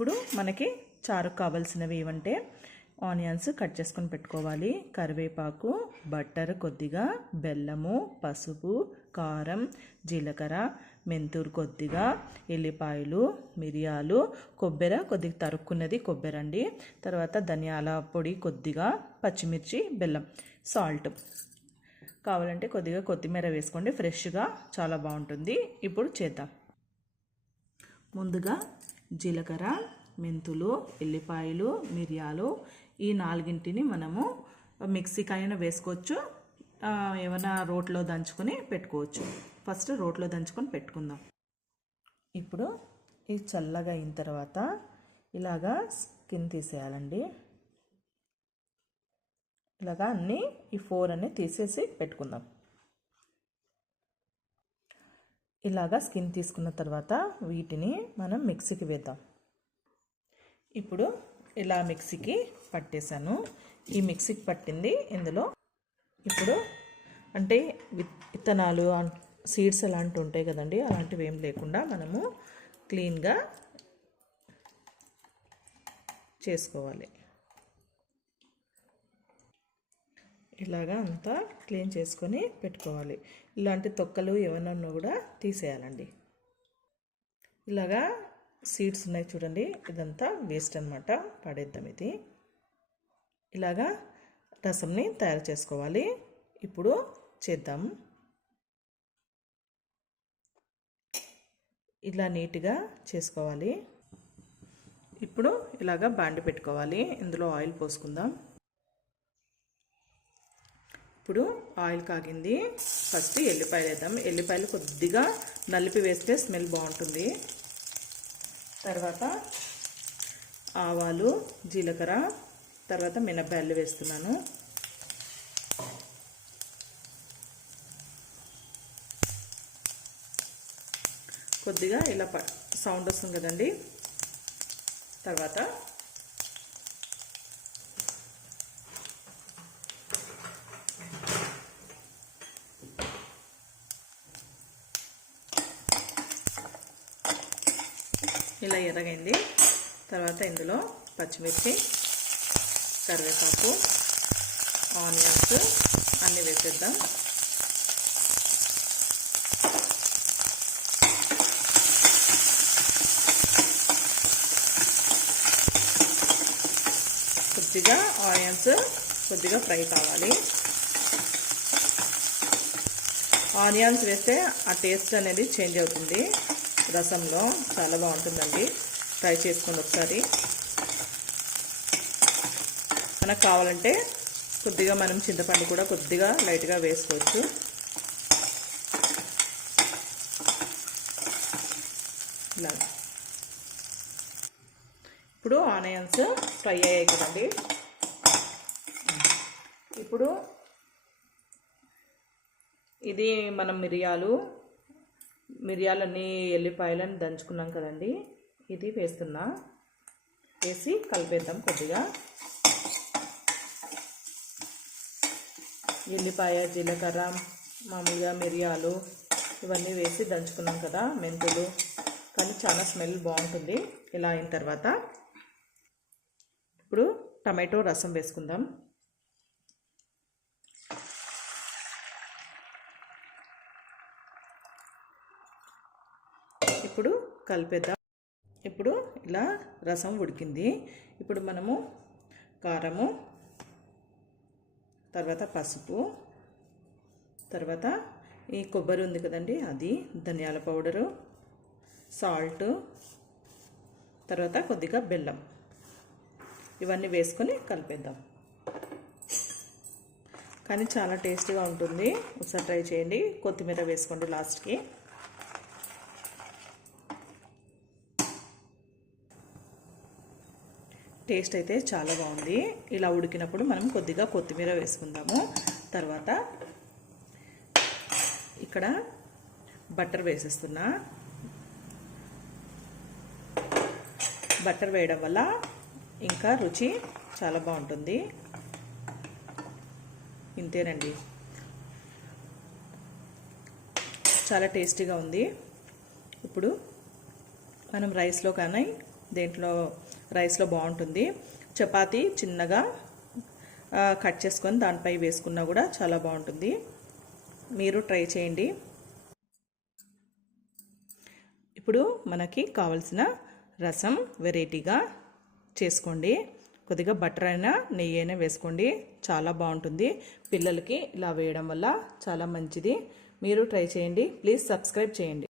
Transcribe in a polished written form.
ఇప్పుడు మనకి చారుకు కావాల్సినవి ఏమంటే ఆనియన్స్ కట్ చేసుకొని పెట్టుకోవాలి, కరివేపాకు, బట్టర్ కొద్దిగా, బెల్లము, పసుపు, కారం, జీలకర్ర, మెంతులు కొద్దిగా, ఎల్లిపాయలు, మిరియాలు, కొబ్బరి కొద్దిగా తరుక్కున్నది కొబ్బరి అండి, తర్వాత ధనియాల పొడి కొద్దిగా, పచ్చిమిర్చి, బెల్లం, సాల్ట్. కావాలంటే కొద్దిగా కొత్తిమీర వేసుకోండి, ఫ్రెష్గా చాలా బాగుంటుంది. ఇప్పుడు చేద్దాం. ముందుగా జీలకర్ర, మెంతులు, ఎల్లిపాయలు, మిరియాలు ఈ నాలుగింటిని మనము మిక్సీకైనా వేసుకోవచ్చు, ఏమైనా రోట్లో దంచుకొని పెట్టుకోవచ్చు. ఫస్ట్ రోట్లో దంచుకొని పెట్టుకుందాం. ఇప్పుడు ఇది చల్లగా అయిన తర్వాత ఇలాగా స్కిన్ తీసేయాలండి. ఇలాగా అన్నీ ఈ 4 అన్నీ తీసేసి పెట్టుకుందాం. ఇలాగా స్కిన్ తీసుకున్న తర్వాత వీటిని మనం మిక్సీకి వేద్దాం. ఇప్పుడు ఇలా మిక్సీకి పట్టేశాను. ఈ మిక్సీకి పట్టింది ఇందులో ఇప్పుడు అంటే విత్తనాలు, సీడ్స్ అలాంటివి ఉంటాయి కదండి, అలాంటివి ఏం లేకుండా మనము క్లీన్గా చేసుకోవాలి. ఇలాగా అంతా క్లీన్ చేసుకొని పెట్టుకోవాలి. ఇలాంటి తొక్కలు ఏమైనా ఉన్నా కూడా తీసేయాలండి. ఇలాగా సీడ్స్ ఉన్నాయి చూడండి, ఇదంతా వేస్ట్ అనమాట, పడేద్దాం. ఇది ఇలాగా రసంని తయారు చేసుకోవాలి. ఇప్పుడు చేద్దాం. ఇలా నీట్గా చేసుకోవాలి. ఇప్పుడు ఇలాగా బాండి పెట్టుకోవాలి. ఇందులో ఆయిల్ పోసుకుందాం. ఇప్పుడు ఆయిల్ కాగింది. ఫస్ట్ ఎల్లిపాయలు వేద్దాం. ఎల్లిపాయలు కొద్దిగా నలిపి వేస్తే స్మెల్ బాగుంటుంది. తర్వాత ఆవాలు, జీలకర్ర, తర్వాత మినపకాయలు వేస్తున్నాను. కొద్దిగా ఇలా సౌండ్ వస్తుంది కదండి. తర్వాత ఇలా ఎర్రగైంది. తర్వాత ఇందులో పచ్చిమిర్చి, కరివేపాకు, ఆనియన్స్ అన్నీ వేసేద్దాం. కొద్దిగా ఆనియన్స్ కొద్దిగా ఫ్రై కావాలి. ఆనియన్స్ వేస్తే ఆ టేస్ట్ అనేది చేంజ్ అవుతుంది, రసంలో చాలా బాగుంటుందండి. ట్రై చేసుకోండి ఒకసారి. మనకు కావాలంటే కొద్దిగా మనం చింతపండు కూడా కొద్దిగా లైట్గా వేసుకోవచ్చు. ఇలా ఇప్పుడు ఆనియన్స్ ఫ్రై అయ్యాయి కదండి. ఇప్పుడు ఇది మనం మిరియాలన్నీ ఎల్లిపాయలని దంచుకున్నాం కదండి, ఇది వేస్తున్నా. వేసి కలిపేద్దాం. కొద్దిగా ఎల్లిపాయ, జీలకర్ర, మామూలుగా మిరియాలు ఇవన్నీ వేసి దంచుకున్నాం కదా, మెంతులు, కానీ చాలా స్మెల్ బాగుంటుంది. ఇలా అయిన తర్వాత ఇప్పుడు టమాటో రసం వేసుకుందాం. ఇప్పుడు కలిపేద్దాం. ఇప్పుడు ఇలా రసం ఉడికింది. ఇప్పుడు మనము కారము, తర్వాత పసుపు, తర్వాత ఈ కొబ్బరి ఉంది కదండి అది, ధనియాల పౌడరు, సాల్ట్, తర్వాత కొద్దిగా బెల్లం ఇవన్నీ వేసుకొని కలిపేద్దాం. కానీ చాలా టేస్టీగా ఉంటుంది, ఒకసారి ట్రై చేయండి. కొత్తిమీర వేసుకోండి లాస్ట్కి. టేస్ట్ అయితే చాలా బాగుంది. ఇలా ఉడికినప్పుడు మనం కొద్దిగా కొత్తిమీర వేసుకుందాము. తర్వాత ఇక్కడ బటర్ వేసేస్తున్నా. బటర్ వేయడం వల్ల ఇంకా రుచి చాలా బాగుంటుంది. ఇంతేనండి, చాలా టేస్టీగా ఉంది. ఇప్పుడు మనం రైస్లో కానీ దేంట్లో రైస్లో బాగుంటుంది. చపాతీ చిన్నగా కట్ చేసుకొని దానిపై వేసుకున్నా కూడా చాలా బాగుంటుంది. మీరు ట్రై చేయండి. ఇప్పుడు మనకి కావలసిన రసం వెరైటీగా చేసుకోండి. కొద్దిగా బటర్ అయినా నెయ్యి అయినా వేసుకోండి, చాలా బాగుంటుంది. పిల్లలకి ఇలా వేయడం వల్ల చాలా మంచిది. మీరు ట్రై చేయండి. ప్లీజ్ సబ్స్క్రైబ్ చేయండి.